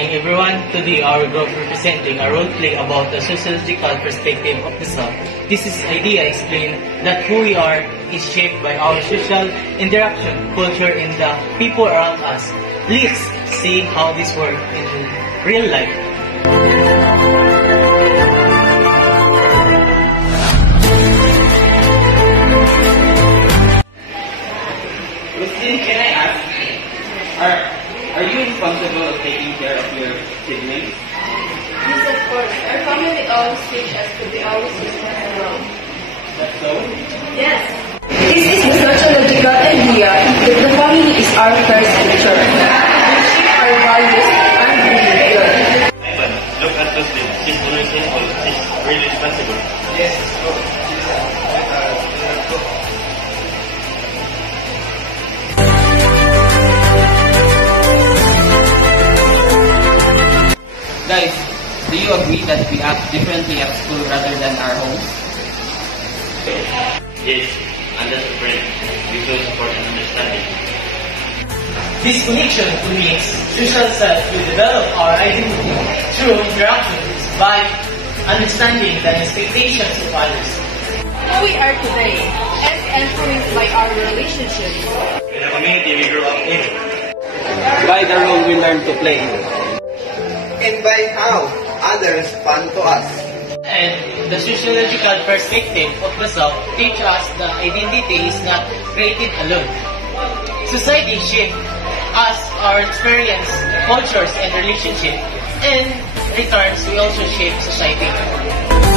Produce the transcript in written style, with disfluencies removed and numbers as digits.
morning, everyone. Today, our group representing a role-play about the sociological perspective of the self. This is idea explain that who we are is shaped by our social interaction, culture, and the people around us. Let's see how this works in real life. Christine, can I ask, are you responsible of taking care of your siblings? Yes, of course. Our family always teach us to be always responsible. That's so? Yes. This is the sociological idea that the family is our first teacher. They shape our values and behavior. Ivan, look at Muslim. She's really simple. She's really responsible. Yes. Guys, do you agree that we act differently at school rather than our homes? Yes, and that's a friend. We show support and understanding. This connection makes social self to develop our identity through interactions by understanding the expectations of others. Who we are today is influenced by our relationships. In the community we grew up in. By the role we learn to play. And by how others respond to us. And the sociological perspective of the self teach us that identity is not created alone. Society shapes us, our experience, cultures, and relationships. In returns, we also shape society.